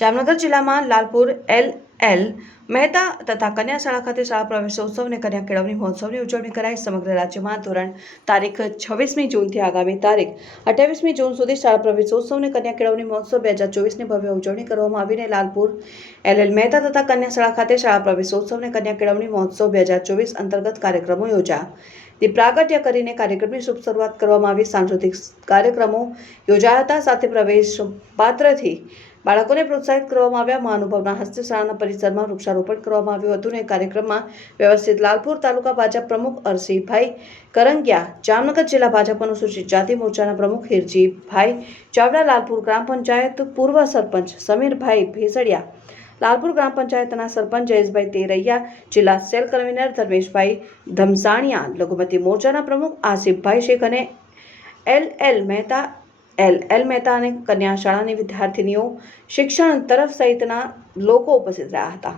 જામનગર જિલ્લામાં Lalpur, L L, Mehta તથા કન્યા શાળા ખાતે શાળા પ્રવેશોત્સવ અને કન્યા કેળવણી મહોત્સવની ઉજવણી કરાઈ. સમગ્ર રાજ્યમાં ધોરણ તારીખ છવ્વીસમી જૂનથી આગામી તારીખ અઠ્યાવીસમી જૂન સુધી શાળા પ્રવેશોત્સવ અને કન્યા કેળવણી મહોત્સવ બે હજાર ચોવીસની ભવ્ય ઉજવણી કરવામાં આવીને લાલપુર, એલ એલ, મહેતા તથા કન્યા શાળા ખાતે શાળા પ્રવેશોત્સવ અને કન્યા કેળવણી મહોત્સવ બે હજાર ચોવીસ અંતર્ગત કાર્યક્રમો યોજાયા. તે પ્રાગટ્ય કરીને કાર્યક્રમની શુભ શરૂઆત કરવામાં આવી. સાંસ્કૃતિક કાર્યક્રમો યોજાયા હતા. સાથે પ્રવેશ પાત્રથી બાળકોને પ્રોત્સાહિત કરવામાં આવ્યા. મહાનુભાવના હસ્તે શાળાના પરિસરમાં વૃક્ષારોપણ કરવામાં આવ્યું હતું અને કાર્યક્રમમાં વ્યવસ્થિત લાલપુર તાલુકા ભાજપ પ્રમુખ અરસીભાઈ કરંગિયા, જામનગર જિલ્લા ભાજપ અનુસૂચિત જાતિ મોરચાના પ્રમુખ હિરજીભાઈ ચાવડા, લાલપુર ગ્રામ પંચાયત પૂર્વ સરપંચ સમીરભાઈ ભેસડિયા, લાલપુર ગ્રામ પંચાયતના સરપંચ જયેશભાઈ તેરૈયા, જિલ્લા સેલ કન્વીનર ધર્મેશભાઈ ધમસાણિયા, લઘુમતી મોરચાના પ્રમુખ આસિફભાઈ શેખ અને L L Mehta L. L. Mehta અને કન્યા શાળાની વિદ્યાર્થીનીઓ શિક્ષણ તરફ સહિતના લોકો ઉપસ્થિત રહ્યા હતા.